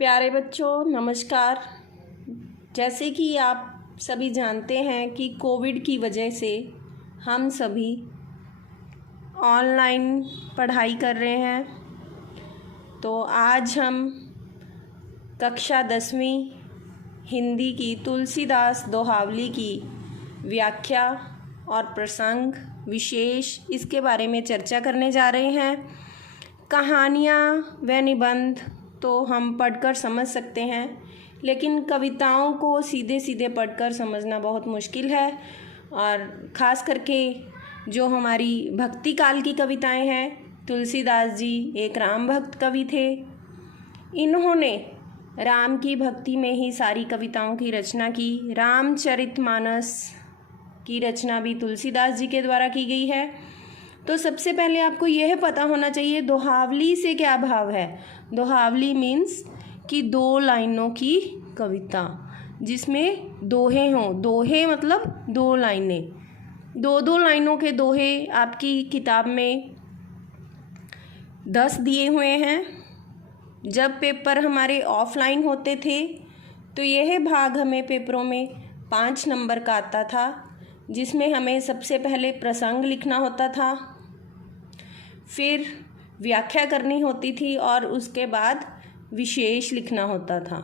प्यारे बच्चों नमस्कार। जैसे कि आप सभी जानते हैं कि कोविड की वजह से हम सभी ऑनलाइन पढ़ाई कर रहे हैं। तो आज हम कक्षा 10वीं हिंदी की तुलसीदास दोहावली की व्याख्या और प्रसंग विशेष इसके बारे में चर्चा करने जा रहे हैं। कहानियाँ व निबंध तो हम पढ़कर समझ सकते हैं, लेकिन कविताओं को सीधे सीधे पढ़कर समझना बहुत मुश्किल है। और ख़ास करके जो हमारी भक्ति काल की कविताएं हैं, तुलसीदास जी एक राम भक्त कवि थे। इन्होंने राम की भक्ति में ही सारी कविताओं की रचना की। रामचरितमानस की रचना भी तुलसीदास जी के द्वारा की गई है। तो सबसे पहले आपको यह पता होना चाहिए दोहावली से क्या भाव है। दोहावली मीन्स कि 2 लाइनों की कविता जिसमें दोहे हों। दोहे मतलब 2 लाइनें, 2 लाइनों के दोहे आपकी किताब में 10 दिए हुए हैं। जब पेपर हमारे ऑफलाइन होते थे तो यह भाग हमें पेपरों में 5 नंबर का आता था, जिसमें हमें सबसे पहले प्रसंग लिखना होता था, फिर व्याख्या करनी होती थी और उसके बाद विशेष लिखना होता था।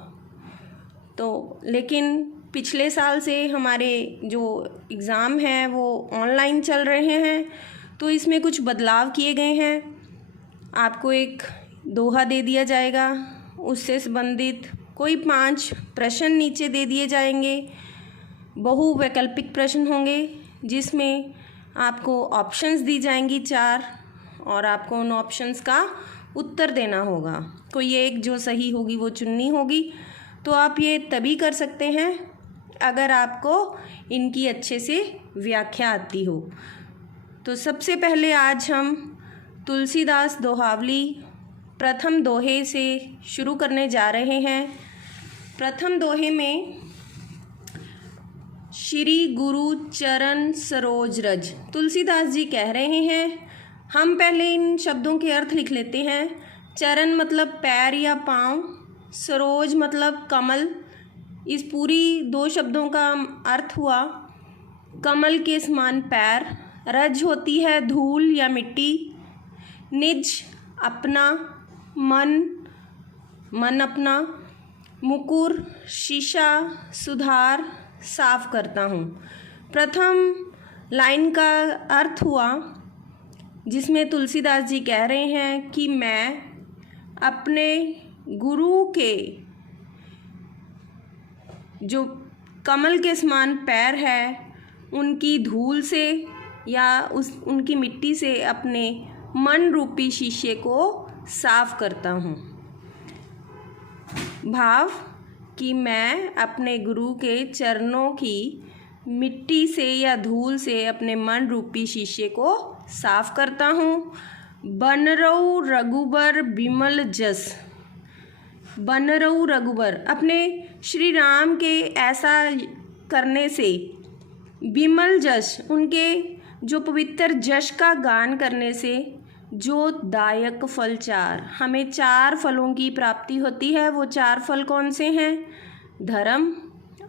तो लेकिन पिछले साल से हमारे जो एग्ज़ाम हैं वो ऑनलाइन चल रहे हैं, तो इसमें कुछ बदलाव किए गए हैं। आपको एक दोहा दे दिया जाएगा, उससे संबंधित कोई 5 प्रश्न नीचे दे दिए जाएंगे। बहुवैकल्पिक प्रश्न होंगे जिसमें आपको ऑप्शंस दी जाएंगी 4, और आपको उन ऑप्शंस का उत्तर देना होगा। कोई एक जो सही होगी वो चुननी होगी। तो आप ये तभी कर सकते हैं अगर आपको इनकी अच्छे से व्याख्या आती हो। तो सबसे पहले आज हम तुलसीदास दोहावली प्रथम दोहे से शुरू करने जा रहे हैं। प्रथम दोहे में श्री गुरु चरण सरोज रज, तुलसीदास जी कह रहे हैं। हम पहले इन शब्दों के अर्थ लिख लेते हैं। चरण मतलब पैर या पाँव, सरोज मतलब कमल। इस पूरी 2 शब्दों का अर्थ हुआ कमल के समान पैर। रज होती है धूल या मिट्टी। निज अपना, मन अपना। मुकुर शीशा, सुधार, साफ करता हूँ। प्रथम लाइन का अर्थ हुआ जिसमें तुलसीदास जी कह रहे हैं कि मैं अपने गुरु के जो कमल के समान पैर है उनकी धूल से या उनकी मिट्टी से अपने मन रूपी शीशे को साफ करता हूँ। भाव कि मैं अपने गुरु के चरणों की मिट्टी से या धूल से अपने मन रूपी शीशे को साफ करता हूँ। बनरऊ रघुबर बिमल जस, बनरऊ रघुबर अपने श्री राम के ऐसा करने से, बिमल जस उनके जो पवित्र जश का गान करने से, जो दायक फल 4, हमें 4 फलों की प्राप्ति होती है। वो 4 फल कौन से हैं? धर्म,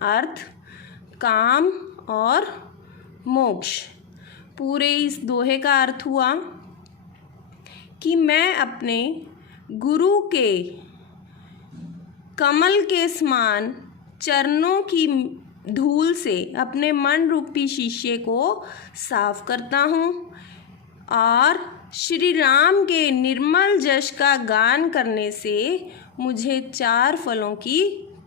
अर्थ, काम और मोक्ष। पूरे इस दोहे का अर्थ हुआ कि मैं अपने गुरु के कमल के समान चरणों की धूल से अपने मन रूपी शीशे को साफ करता हूँ, और श्री राम के निर्मल जश का गान करने से मुझे 4 फलों की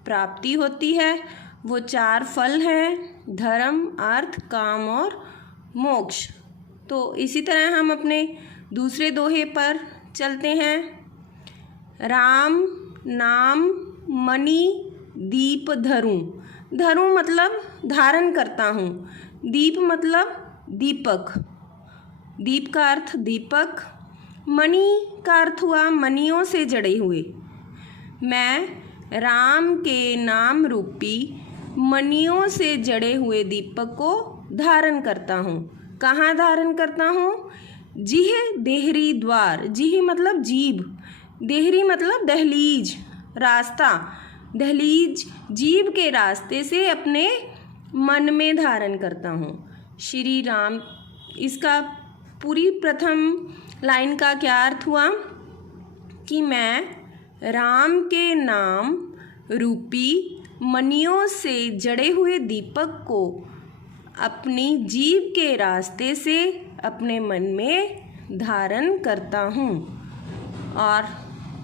प्राप्ति होती है। वो 4 फल हैं धर्म, अर्थ, काम और मोक्ष। तो इसी तरह हम अपने दूसरे दोहे पर चलते हैं। राम नाम मणि दीप धरूं, धरूं मतलब धारण करता हूँ। दीप मतलब दीपक, दीप का अर्थ दीपक। मणि का अर्थ हुआ मणियों से जड़े हुए। मैं राम के नाम रूपी मणियों से जड़े हुए दीपक को धारण करता हूँ। कहाँ धारण करता हूँ? जिह देहरी द्वार, जिह मतलब जीभ, देहरी मतलब दहलीज, रास्ता, दहलीज जीभ के रास्ते से अपने मन में धारण करता हूँ। श्री राम, इसका पूरी प्रथम लाइन का क्या अर्थ हुआ कि मैं राम के नाम रूपी मणियों से जड़े हुए दीपक को अपनी जीभ के रास्ते से अपने मन में धारण करता हूँ। और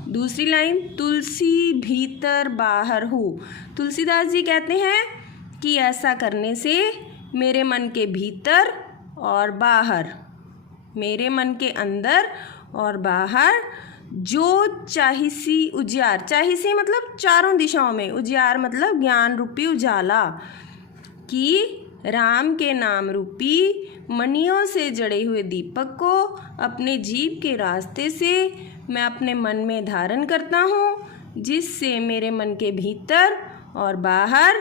दूसरी लाइन, तुलसी भीतर बाहर हूँ। तुलसीदास जी कहते हैं कि ऐसा करने से मेरे मन के भीतर और बाहर, मेरे मन के अंदर और बाहर जो चाहिसी उजियार, चाहिसी मतलब चारों दिशाओं में, उजियार मतलब ज्ञान रूपी उजाला, कि राम के नाम रूपी मणियों से जड़े हुए दीपक को अपने जीभ के रास्ते से मैं अपने मन में धारण करता हूँ, जिससे मेरे मन के भीतर और बाहर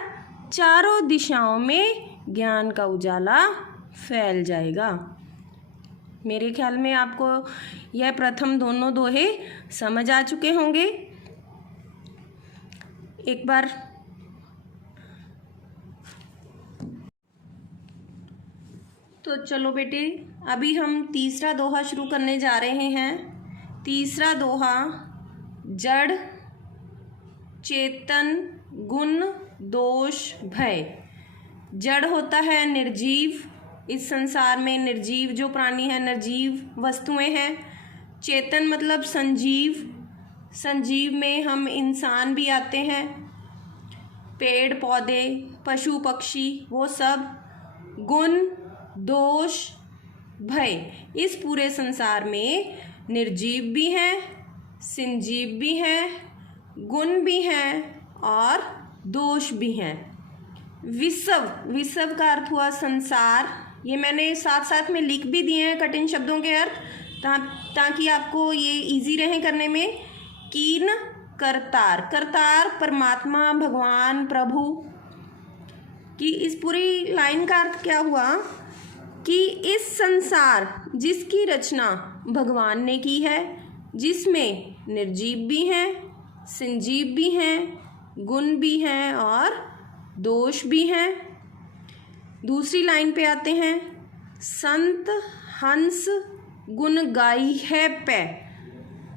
चारों दिशाओं में ज्ञान का उजाला फैल जाएगा। मेरे ख्याल में आपको यह प्रथम दोनों दोहे समझ आ चुके होंगे। एक बार तो चलो बेटे, अभी हम तीसरा दोहा शुरू करने जा रहे हैं। तीसरा दोहा, जड़ चेतन गुण दोष भय। जड़ होता है निर्जीव, इस संसार में निर्जीव जो प्राणी है, निर्जीव वस्तुएं हैं। चेतन मतलब संजीव, संजीव में हम इंसान भी आते हैं, पेड़ पौधे, पशु पक्षी, वो सब। गुण दोष भय, इस पूरे संसार में निर्जीव भी हैं, संजीव भी हैं, गुण भी हैं और दोष भी हैं। विश्व, विश्व का अर्थ हुआ संसार। ये मैंने साथ साथ में लिख भी दिए हैं कठिन शब्दों के अर्थ, ताकि आपको ये इजी रहे करने में। कीन करतार, करतार परमात्मा, भगवान, प्रभु की इस पूरी लाइन का अर्थ क्या हुआ कि इस संसार जिसकी रचना भगवान ने की है, जिसमें निर्जीव भी हैं, संजीव भी हैं, गुण भी हैं और दोष भी हैं। दूसरी लाइन पे आते हैं, संत हंस गुण गाई है पै।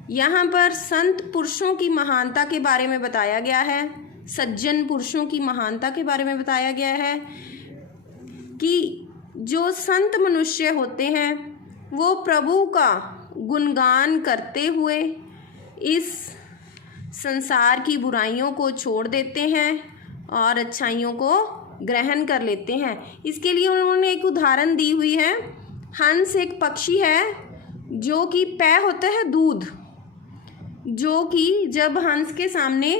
यहाँ पर संत पुरुषों की महानता के बारे में बताया गया है, सज्जन पुरुषों की महानता के बारे में बताया गया है कि जो संत मनुष्य होते हैं वो प्रभु का गुणगान करते हुए इस संसार की बुराइयों को छोड़ देते हैं और अच्छाइयों को ग्रहण कर लेते हैं। इसके लिए उन्होंने एक उदाहरण दी हुई है। हंस एक पक्षी है जो कि पै होता है दूध, जो कि जब हंस के सामने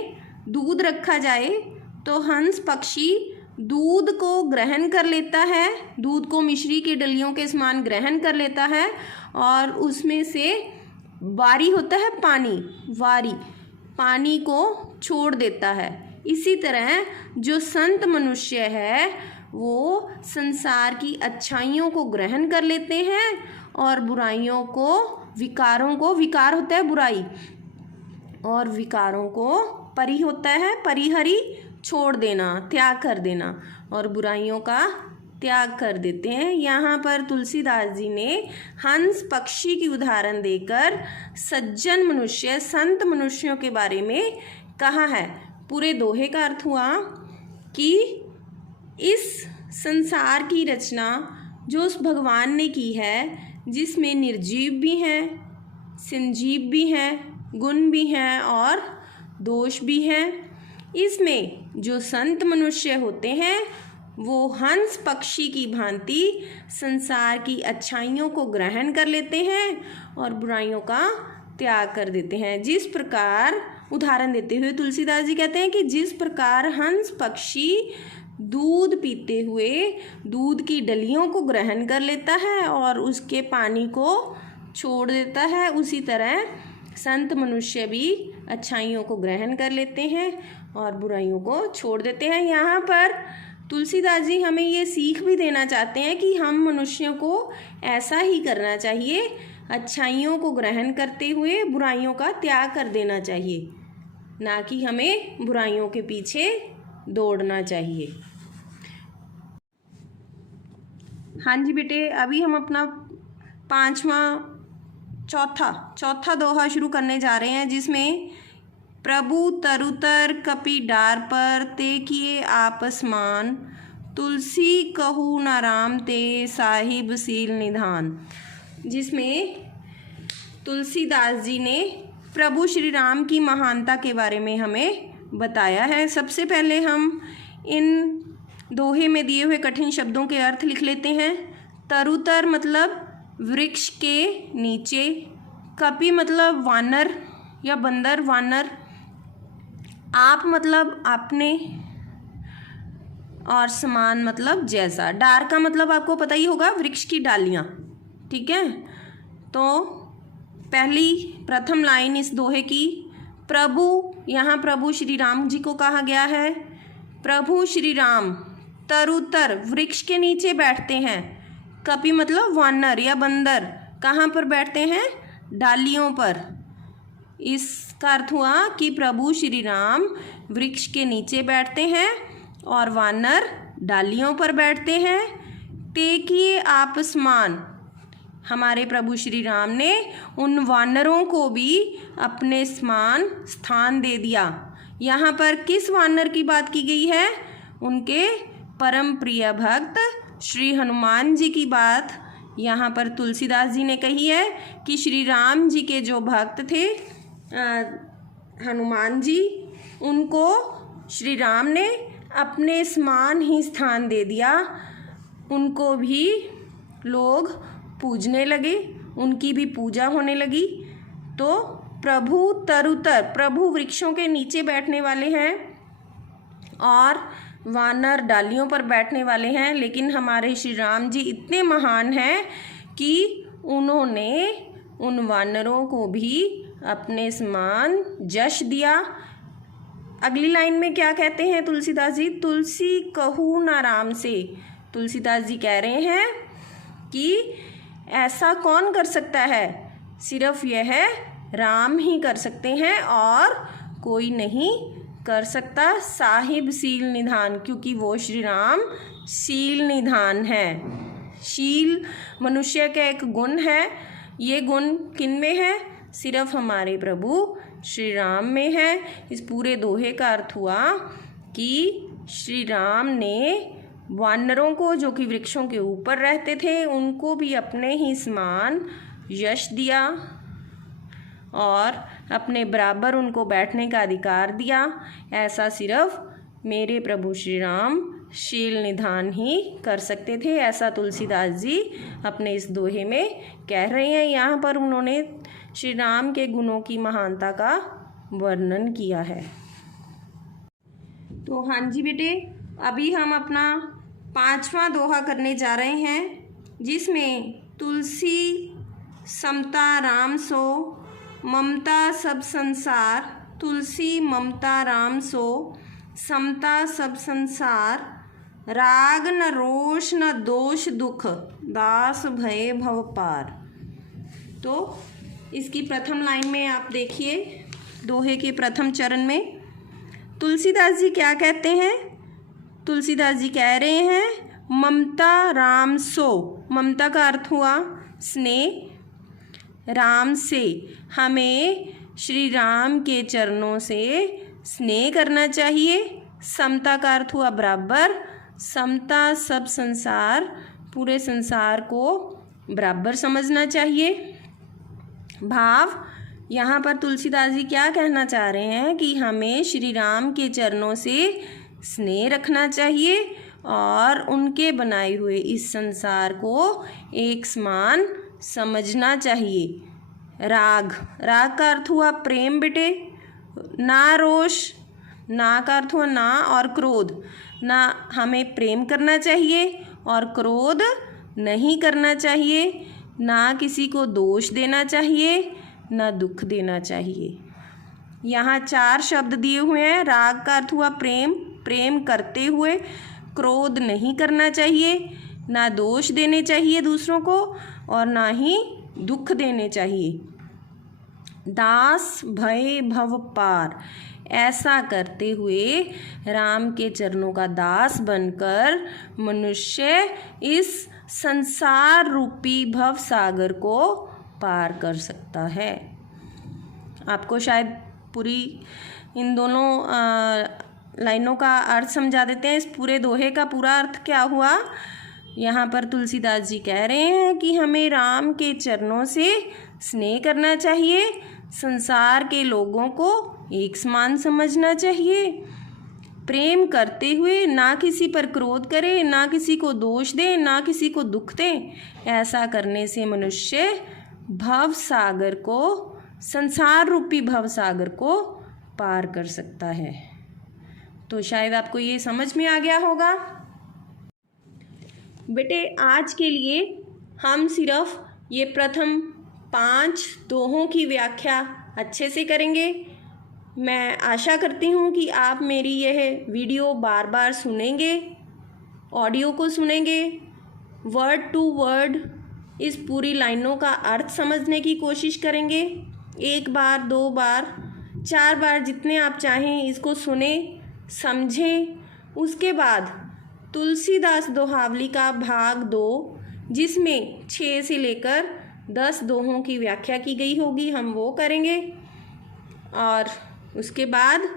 दूध रखा जाए तो हंस पक्षी दूध को ग्रहण कर लेता है, दूध को मिश्री की डलियों के समान ग्रहण कर लेता है और उसमें से वारी होता है पानी, वारी पानी को छोड़ देता है। इसी तरह जो संत मनुष्य है वो संसार की अच्छाइयों को ग्रहण कर लेते हैं और बुराइयों को, विकारों को, विकार होता है बुराई, और विकारों को परि होता है परिहरी, छोड़ देना, त्याग कर देना, और बुराइयों का त्याग कर देते हैं। यहाँ पर तुलसीदास जी ने हंस पक्षी की उदाहरण देकर सज्जन मनुष्य, संत मनुष्यों के बारे में कहा है। पूरे दोहे का अर्थ हुआ कि इस संसार की रचना जो उस भगवान ने की है, जिसमें निर्जीव भी हैं, संजीव भी हैं, गुण भी हैं और दोष भी हैं, इसमें जो संत मनुष्य होते हैं वो हंस पक्षी की भांति संसार की अच्छाइयों को ग्रहण कर लेते हैं और बुराइयों का त्याग कर देते हैं। जिस प्रकार, उदाहरण देते हुए तुलसीदास जी कहते हैं कि जिस प्रकार हंस पक्षी दूध पीते हुए दूध की डलियों को ग्रहण कर लेता है और उसके पानी को छोड़ देता है, उसी तरह संत मनुष्य भी अच्छाइयों को ग्रहण कर लेते हैं और बुराइयों को छोड़ देते हैं। यहाँ पर तुलसीदास जी हमें ये सीख भी देना चाहते हैं कि हम मनुष्यों को ऐसा ही करना चाहिए, अच्छाइयों को ग्रहण करते हुए बुराइयों का त्याग कर देना चाहिए। ना कि हमें बुराइयों के पीछे दौड़ना चाहिए। हाँ जी बेटे, अभी हम अपना चौथा दोहा शुरू करने जा रहे हैं, जिसमें प्रभु तरुतर कपि डार पर ते किए आपस मान, तुलसी कहू न राम ते साहिब सील निधान। जिसमें तुलसीदास जी ने प्रभु श्री राम की महानता के बारे में हमें बताया है। सबसे पहले हम इन दोहे में दिए हुए कठिन शब्दों के अर्थ लिख लेते हैं। तरुतर मतलब वृक्ष के नीचे, कपि मतलब वानर या बंदर, वानर, आप मतलब आपने, और समान मतलब जैसा। डार का मतलब आपको पता ही होगा, वृक्ष की डालियाँ, ठीक है। तो प्रथम लाइन इस दोहे की, प्रभु, यहाँ प्रभु श्री राम जी को कहा गया है। प्रभु श्री राम तरुतर वृक्ष के नीचे बैठते हैं, कपि मतलब वानर या बंदर, कहाँ पर बैठते हैं? डालियों पर। इसका अर्थ हुआ कि प्रभु श्री राम वृक्ष के नीचे बैठते हैं और वानर डालियों पर बैठते हैं। ते किए आपस मान, हमारे प्रभु श्री राम ने उन वानरों को भी अपने समान स्थान दे दिया। यहाँ पर किस वानर की बात की गई है? उनके परम प्रिय भक्त श्री हनुमान जी की बात यहाँ पर तुलसीदास जी ने कही है कि श्री राम जी के जो भक्त थे हनुमान जी, उनको श्री राम ने अपने समान ही स्थान दे दिया। उनको भी लोग पूजने लगे, उनकी भी पूजा होने लगी। तो प्रभु तरुतर, प्रभु वृक्षों के नीचे बैठने वाले हैं और वानर डालियों पर बैठने वाले हैं। लेकिन हमारे श्री राम जी इतने महान हैं कि उन्होंने उन वानरों को भी अपने समान यश दिया। अगली लाइन में क्या कहते हैं तुलसीदास जी? तुलसी कहू न राम से। तुलसीदास जी कह रहे हैं कि ऐसा कौन कर सकता है? सिर्फ यह राम ही कर सकते हैं और कोई नहीं कर सकता। साहिब सील निधान, क्योंकि वो श्री राम शील निधान है। शील मनुष्य का एक गुण है। ये गुण किन में है? सिर्फ हमारे प्रभु श्री राम में है। इस पूरे दोहे का अर्थ हुआ कि श्री राम ने वानरों को, जो कि वृक्षों के ऊपर रहते थे, उनको भी अपने ही समान यश दिया और अपने बराबर उनको बैठने का अधिकार दिया। ऐसा सिर्फ मेरे प्रभु श्री राम शील निधान ही कर सकते थे। ऐसा तुलसीदास जी अपने इस दोहे में कह रहे हैं। यहाँ पर उन्होंने श्री राम के गुणों की महानता का वर्णन किया है। तो हाँ जी बेटे, अभी हम अपना 5वां दोहा करने जा रहे हैं, जिसमें तुलसी समता राम सो, ममता सब संसार। तुलसी ममता राम सो, समता सब संसार। राग न रोष न दोष दुख, दास भय भव पार। तो इसकी प्रथम लाइन में आप देखिए, दोहे के प्रथम चरण में तुलसीदास जी क्या कहते हैं? तुलसीदास जी कह रहे हैं ममता राम सो। ममता का अर्थ हुआ स्नेह। राम से, हमें श्री राम के चरणों से स्नेह करना चाहिए। समता का अर्थ हुआ बराबर। समता सब संसार, पूरे संसार को बराबर समझना चाहिए। भाव, यहाँ पर तुलसीदास जी क्या कहना चाह रहे हैं कि हमें श्री राम के चरणों से स्नेह रखना चाहिए और उनके बनाए हुए इस संसार को एक समान समझना चाहिए। राग, राग का अर्थ हुआ प्रेम बेटे। ना रोष, ना का अर्थ हुआ ना, और क्रोध, ना हमें प्रेम करना चाहिए और क्रोध नहीं करना चाहिए। ना किसी को दोष देना चाहिए, ना दुख देना चाहिए। यहाँ 4 शब्द दिए हुए हैं। राग का अर्थ हुआ प्रेम, प्रेम करते हुए। क्रोध नहीं करना चाहिए, ना दोष देने चाहिए दूसरों को, और ना ही दुख देने चाहिए। दास भय भव पार। ऐसा करते हुए राम के चरणों का दास बनकर मनुष्य इस संसार रूपी भव सागर को पार कर सकता है। आपको शायद पूरी इन दोनों लाइनों का अर्थ समझा देते हैं। इस पूरे दोहे का पूरा अर्थ क्या हुआ? यहाँ पर तुलसीदास जी कह रहे हैं कि हमें राम के चरणों से स्नेह करना चाहिए, संसार के लोगों को एक समान समझना चाहिए, प्रेम करते हुए ना किसी पर क्रोध करे, ना किसी को दोष दे, ना किसी को दुख दे। ऐसा करने से मनुष्य भव सागर को, संसार रूपी भव सागर को पार कर सकता है। तो शायद आपको ये समझ में आ गया होगा। बेटे आज के लिए हम सिर्फ ये प्रथम 5 दोहों की व्याख्या अच्छे से करेंगे। मैं आशा करती हूँ कि आप मेरी यह वीडियो बार बार सुनेंगे, ऑडियो को सुनेंगे, वर्ड टू वर्ड इस पूरी लाइनों का अर्थ समझने की कोशिश करेंगे। 1 बार, 2 बार, 4 बार जितने आप चाहें इसको सुने, समझें। उसके बाद तुलसीदास दोहावली का भाग 2, जिसमें 6 से लेकर 10 दोहों की व्याख्या की गई होगी, हम वो करेंगे। और उसके बाद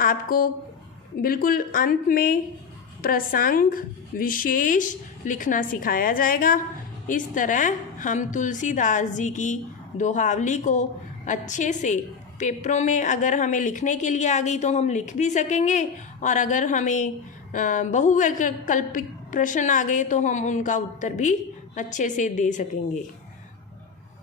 आपको बिल्कुल अंत में प्रसंग विशेष लिखना सिखाया जाएगा। इस तरह हम तुलसीदास जी की दोहावली को अच्छे से पेपरों में अगर हमें लिखने के लिए आ गई तो हम लिख भी सकेंगे, और अगर हमें बहुवैकल्पिक प्रश्न आ गए तो हम उनका उत्तर भी अच्छे से दे सकेंगे।